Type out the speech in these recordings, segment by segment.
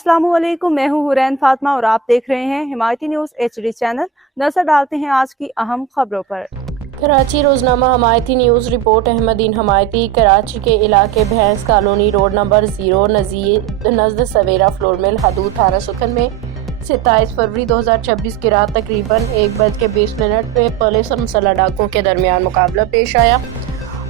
अस्सलामुअलैकुम, मैं हूँ हुरैन फातिमा और आप देख रहे हैं हिमायती न्यूज़ HD चैनल। नजर डालते हैं आज की अहम खबरों पर। कराची रोजनामा हिमायती न्यूज़ रिपोर्ट। अहमदीन हिमायती कराची के इलाके भैंस कॉलोनी रोड नंबर 0 नज़द सवेरा फ्लोर मिल हदूद थाना सुखन में 27 फरवरी 2026 की रात तकरीबन 1:20 पे पुलिस और मुसल्लह डाकुओं के दरमियान मुकाबला पेश आया।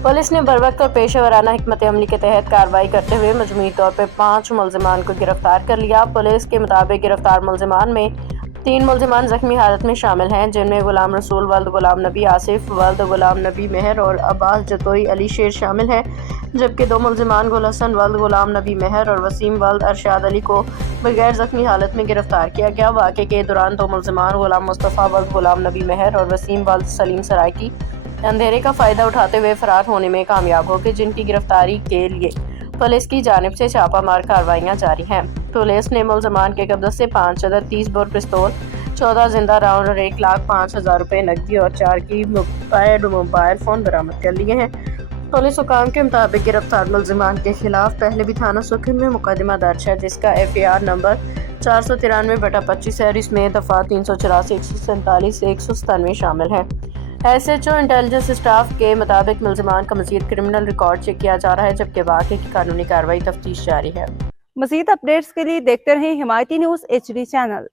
पुलिस ने बरवक्त और पेशेवराना हिकमत अमली के तहत कार्रवाई करते हुए मजमूई तौर पर 5 मुलजिमान को गिरफ्तार कर लिया। पुलिस के मुताबिक गिरफ्तार मुलजिमान में 3 मुलजिमान जख्मी हालत में शामिल हैं, जिनमें गुलाम रसूल वल्द गुलाम नबी आसिफ वल्द गुलाम नबी मेहर और अब्बास जतोई अली शेर शामिल हैं, जबकि 2 मुलजिमान गुल हसन वल्द गुलाम नबी मेहर और वसीम वल्द अरशाद अली को बगैर जख्मी हालत में गिरफ्तार किया गया। वाक़े के दौरान 2 मुलजिमान गुलाम मुस्तफ़ा वल्द गुलाम नबी मेहर और वसीम वल्द सलीम सराकी अंधेरे का फ़ायदा उठाते हुए फरार होने में कामयाब हो गए, जिनकी गिरफ्तारी के लिए पुलिस की जानिब से छापामार कार्रवाइयाँ जारी हैं। पुलिस ने मुलजमान के कब्जे से 5 अदद 30 बोर पिस्तौल, 14 जिंदा राउंड और 1,05,000 रुपये नकदी और 4 की पैड मोबाइल फ़ोन बरामद कर लिए हैं। पुलिस हुकाम के मुताबिक गिरफ्तार मुलजिमान के खिलाफ पहले भी थाना सुखन में मुकदमा दर्ज है, जिसका FAR नंबर 493/25 है और इसमें दफ़ा 384, 147, 197 शामिल है। SHO इंटेलिजेंस स्टाफ के मुताबिक मुलजिमान का मज़ीद क्रिमिनल रिकॉर्ड चेक किया जा रहा है, जबकि वाक़े की कानूनी कार्रवाई तफ्तीश जारी है। मज़ीद अपडेट्स के लिए देखते रहें हिमायती न्यूज़ HD चैनल।